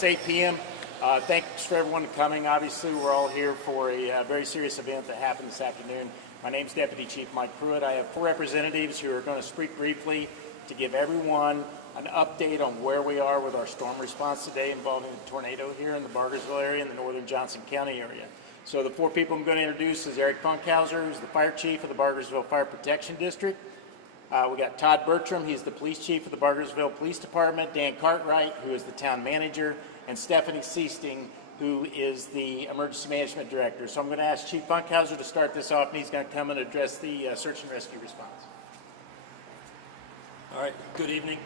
It's 8 p.m. Thanks for everyone coming. Obviously, we're all here for a very serious event that happened this afternoon. My name is Deputy Chief Mike Pruitt. I have 4 representatives who are going to speak briefly to give everyone an update on where we are with our storm response today involving the tornado here in the Bargersville area and the northern Johnson County area. So the 4 people I'm going to introduce is Eric Funkhauser, who's the Fire Chief of the Bargersville Fire Protection District. We got Todd Bertram, he's the Police Chief of the Bargersville Police Department, Dan Cartwright, who is the Town Manager, and Stephanie Seasting, who is the Emergency Management Director. So I'm going to ask Chief Funkhauser to start this off, and he's going to come and address the search and rescue response. All right, good evening.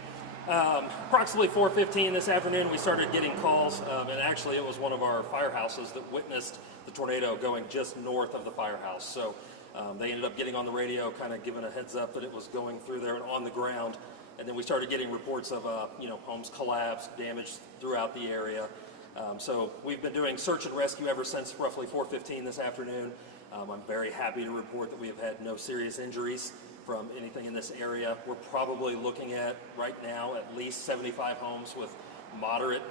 Approximately 4:15 this afternoon, we started getting calls, and actually it was one of our firehouses that witnessed the tornado going just north of the firehouse. So they ended up getting on the radio, kind of giving a heads up that it was going through there and on the ground. And then we started getting reports of, homes collapsed, damage throughout the area. So we've been doing search and rescue ever since roughly 4:15 this afternoon. I'm very happy to report that we have had no serious injuries from anything in this area. We're probably looking at, right now, at least 75 homes with moderate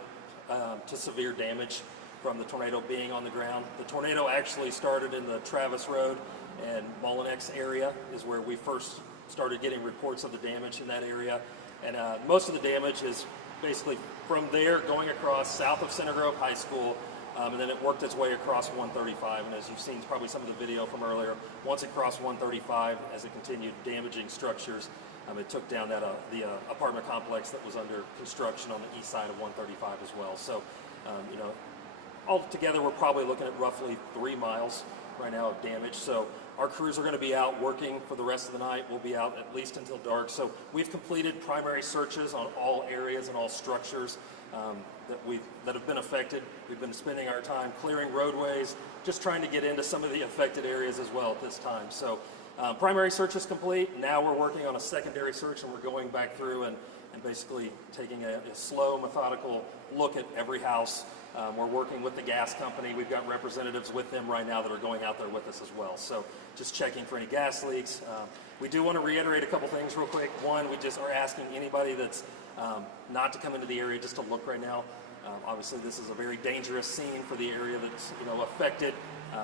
to severe damage from the tornado being on the ground. The tornado actually started in the Travis Road and Mullinex area is where we first started getting reports of the damage in that area. And most of the damage is basically from there going across south of Center Grove High School, and then it worked its way across 135. And as you've seen probably some of the video from earlier, once it crossed 135, as it continued damaging structures, it took down that the apartment complex that was under construction on the east side of 135 as well. So, altogether we're probably looking at roughly 3 miles right now of damage. So our crews are going to be out working for the rest of the night. We'll be out at least until dark. So we've completed primary searches on all areas and all structures that have been affected. We've been spending our time clearing roadways, just trying to get into some of the affected areas as well at this time. So primary search is complete. Now we're working on a secondary search, and we're going back through and basically taking a slow, methodical look at every house. We're working with the gas company. We've got representatives with them right now that are going out there with us as well. So just checking for any gas leaks. We do want to reiterate a couple things real quick. One, we just are asking anybody that's not to come into the area just to look right now. Obviously, this is a very dangerous scene for the area that's affected.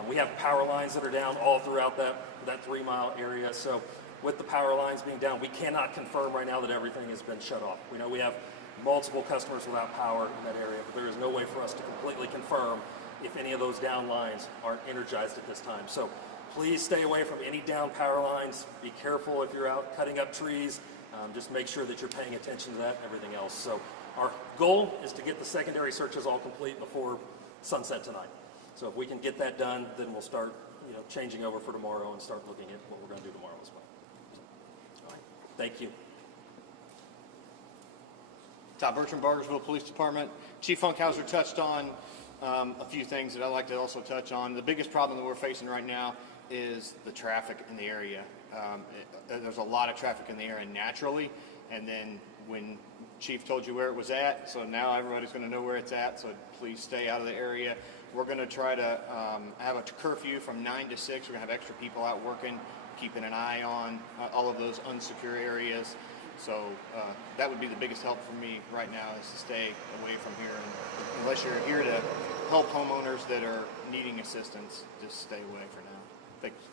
We have power lines that are down all throughout that 3 mile area. So with the power lines being down, we cannot confirm right now that everything has been shut off. We know we have multiple customers without power in that area, but there is no way for us to completely confirm if any of those down lines aren't energized at this time. So please stay away from any down power lines. Be careful if you're out cutting up trees. Just make sure that you're paying attention to that and everything else. So our goal is to get the secondary searches all complete before sunset tonight. So if we can get that done, then we'll start changing over for tomorrow and start looking at what we're going to do tomorrow as well. All right. Thank you. Todd Bertram, Bargersville Police Department. Chief Funkhauser touched on a few things that I'd like to also touch on. The biggest problem that we're facing right now is the traffic in the area. There's a lot of traffic in the area naturally, and then when Chief told you where it was at, so now everybody's going to know where it's at, so please stay out of the area. We're going to try to have a curfew from 9 to 6. We're going to have extra people out working, keeping an eye on all of those unsecure areas. So that would be the biggest help for me right now, is to stay away from here. And unless you're here to help homeowners that are needing assistance, just stay away for now. Thanks.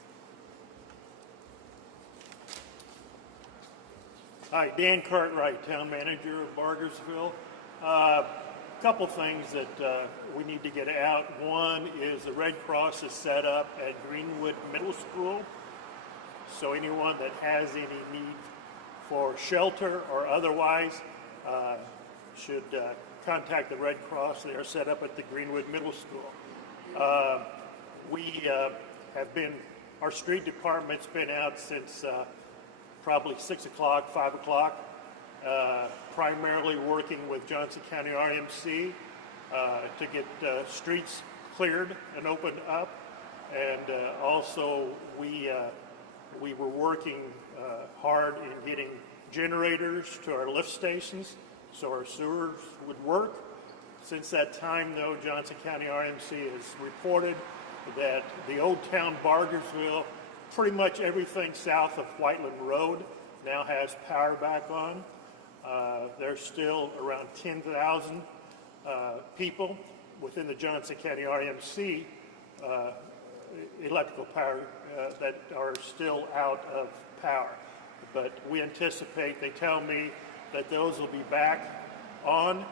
Hi, Dan Cartwright, Town Manager of Bargersville. Couple things that we need to get out. One is the Red Cross is set up at Greenwood Middle School. So anyone that has any need for shelter or otherwise should contact the Red Cross. They are set up at the Greenwood Middle School. We have been, our street department's been out since probably 6 o'clock, 5 o'clock, primarily working with Johnson County RMC to get streets cleared and opened up. And also we were working hard in getting generators to our lift stations so our sewers would work. Since that time, though, Johnson County RMC has reported that the Old Town Bargersville, pretty much everything south of Whiteland Road, now has power back on. There's still around 10,000 people within the Johnson County RMC electrical power that are still out of power. But we anticipate, they tell me, that those will be back on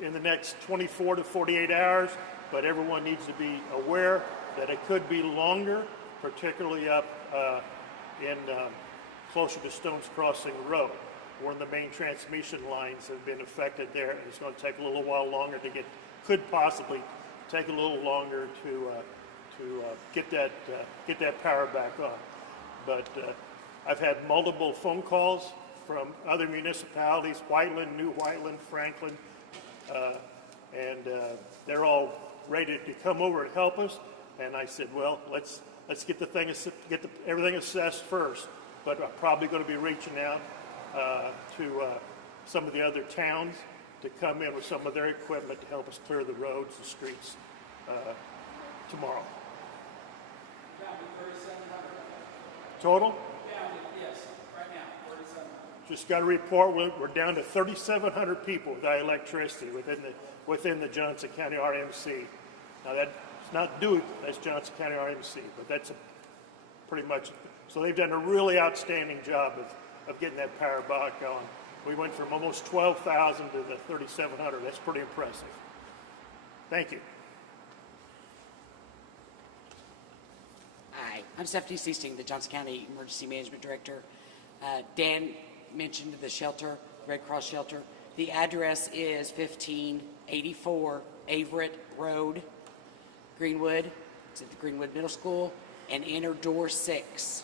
in the next 24 to 48 hours, but everyone needs to be aware that it could be longer, particularly up in closer to Stones Crossing Road, where the main transmission lines have been affected there, and it's going to take a little while longer to could possibly take a little longer to get that power back on. But I've had multiple phone calls from other municipalities, Whiteland, New Whiteland, Franklin, and they're all ready to come over and help us. And I said, well, let's get everything assessed first. But I'm probably going to be reaching out to some of the other towns to come in with some of their equipment to help us clear the roads and streets tomorrow. Total? Yes, right now, 47. Just got a report, we're down to 3,700 people without electricity within the Johnson County RMC. Now that's not Duke, that's Johnson County RMC, but that's pretty much, so they've done a really outstanding job of getting that power back on. We went from almost 12,000 to the 3,700, that's pretty impressive. Thank you. Hi, I'm Stephanie Seasting, the Johnson County Emergency Management Director. Dan mentioned the shelter, Red Cross shelter. The address is 1584 Averett Road, Greenwood. It's at the Greenwood Middle School, and enter door 6.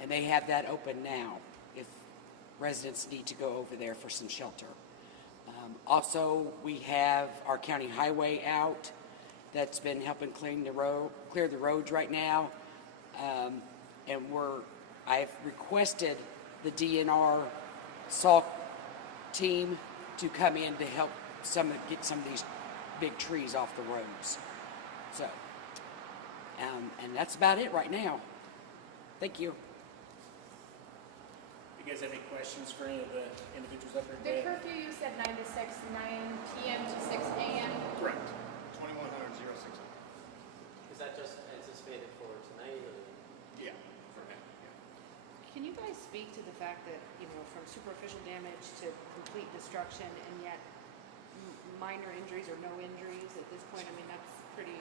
And they have that open now if residents need to go over there for some shelter. Also, we have our county highway out that's been helping clear the roads right now. And I've requested the DNR SALT team to come in to help get some of these big trees off the roads. So, and that's about it right now. Thank you. You guys have any questions for any of the individuals up The here today? curfew, you said 9 to 6, 9 p.m. to 6 a.m. Correct. 2100-06. Is that just anticipated for tonight, or? Yeah, for now. Yeah. Can you guys speak to the fact that, from superficial damage to complete destruction and yet minor injuries or no injuries at this point? I mean, that's pretty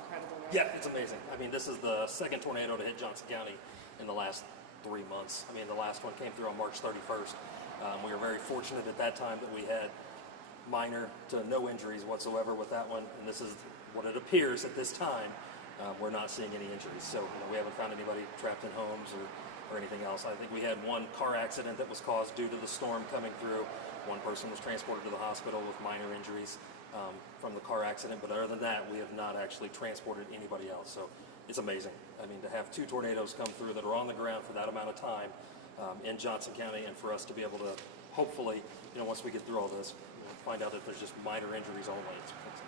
incredible, right? Yeah, it's amazing. I mean, this is the second tornado to hit Johnson County in the last 3 months. I mean, the last one came through on March 31st. We were very fortunate at that time that we had minor to no injuries whatsoever with that one, and this is what it appears at this time. We're not seeing any injuries, so we haven't found anybody trapped in homes or anything else. I think we had one car accident that was caused due to the storm coming through. One person was transported to the hospital with minor injuries from the car accident, but other than that, we have not actually transported anybody else. So it's amazing. I mean, to have 2 tornadoes come through that are on the ground for that amount of time in Johnson County, and for us to be able to hopefully, once we get through all this, find out that there's just minor injuries only.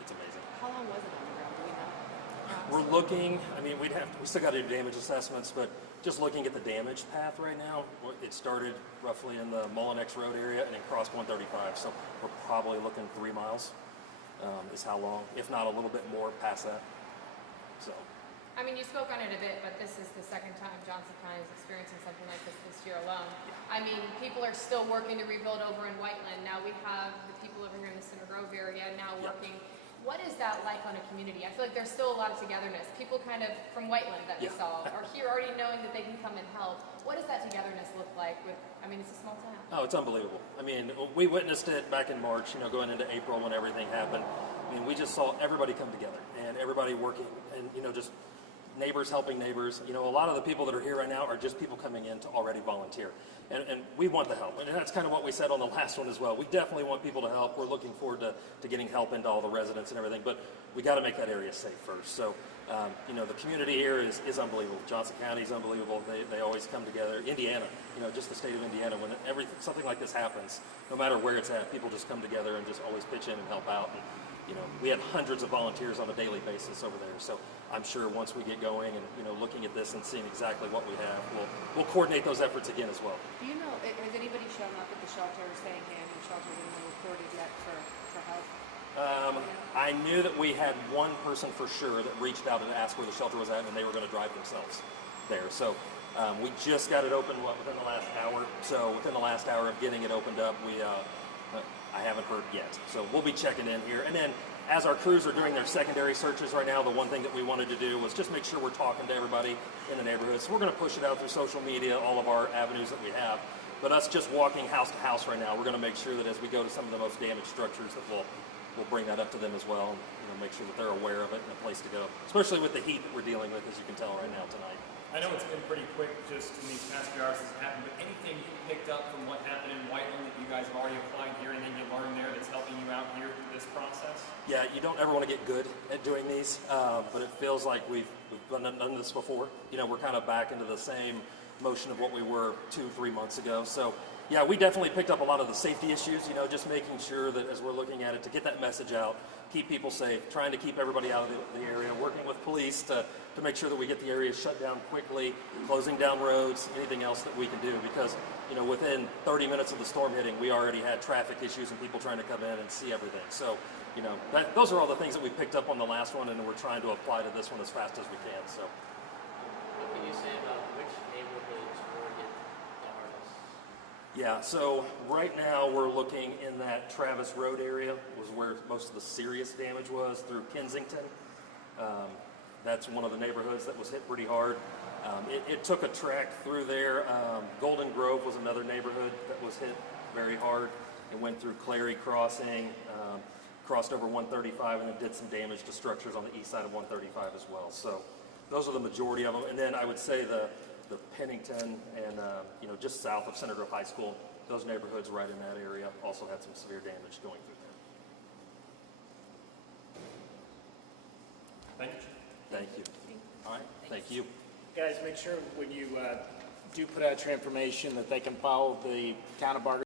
It's amazing. How long was it on the ground? Do we know? We're looking, I mean, we still got to do damage assessments, but just looking at the damage path right now, it started roughly in the Mullinex Road area and it crossed 135. So we're probably looking 3 miles is how long, if not a little bit more past that. So. I mean, you spoke on it a bit, but this is the second time Johnson County is experiencing something like this year alone. I mean, people are still working to rebuild over in Whiteland. Now we have the people over here in the Center Grove area now working. What is that like on a community? I feel like there's still a lot of togetherness. People kind of from Whiteland that we saw are here already knowing that they can come and help. What does that togetherness look like I mean, it's a small town. Oh, it's unbelievable. I mean, we witnessed it back in March, going into April when everything happened. I mean, we just saw everybody come together and everybody working and, just neighbors helping neighbors. A lot of the people that are here right now are just people coming in to already volunteer. And we want the help. And that's kind of what we said on the last one as well. We definitely want people to help. We're looking forward to getting help into all the residents and everything. But we got to make that area safe first. So You know, the community here is unbelievable. Johnson County is unbelievable. They always come together. Indiana, you know, just the state of Indiana, when something like this happens, no matter where it's at, people just come together and just always pitch in and help out. And, you know, we had hundreds of volunteers on a daily basis over there. So I'm sure once we get going and, you know, looking at this and seeing exactly what we have, we'll coordinate those efforts again as well. Do you know, has anybody shown up at the shelter saying, hey, I'm in shelter, anyone reported yet for help? I knew that we had one person for sure that reached out and asked where the shelter was at, and they were going to drive themselves there. So we just got it open within the last hour. So within the last hour of getting it opened up, I haven't heard yet. So we'll be checking in here. And then as our crews are doing their secondary searches right now, the one thing that we wanted to do was just make sure we're talking to everybody in the neighborhood. So we're going to push it out through social media, all of our avenues that we have. But us just walking house to house right now, we're going to make sure that as we go to some of the most damaged structures that we'll bring that up to them as well, and, you know, make sure that they're aware of it and a place to go, especially with the heat that we're dealing with, as you can tell right now tonight. I know it's been pretty quick just in these past few hours since it happened, but anything you picked up from what happened in Whiteland that you guys have already applied here, anything you learned there that's helping you out here through this process? Yeah, you don't ever want to get good at doing these, but it feels like we've done this before. You know, we're kind of back into the same motion of what we were 2-3 months ago. So yeah, we definitely picked up a lot of the safety issues, you know, just making sure that as we're looking at it, to get that message out, keep people safe, trying to keep everybody out of the area, working with police to make sure that we get the area shut down quickly, closing down roads, anything else that we can do, because, you know, within 30 minutes of the storm hitting, we already had traffic issues and people trying to come in and see everything. So, you know, those are all the things that we picked up on the last one, and we're trying to apply to this one as fast as we can. So. What can you say about which neighborhoods were hit the hardest? Yeah, so right now we're looking in that Travis Road area was where most of the serious damage was, through Kensington. That's one of the neighborhoods that was hit pretty hard. It took a track through there. Golden Grove was another neighborhood that was hit very hard. It went through Clary Crossing, crossed over 135, and then did some damage to structures on the east side of 135 as well. So those are the majority of them. And then I would say the Pennington and, you know, just south of Center Grove High School, those neighborhoods right in that area also had some severe damage going through there. Thank you. Thank you. All right, thank you. Guys, make sure when you do put out your information that they can follow the Town of Bargersville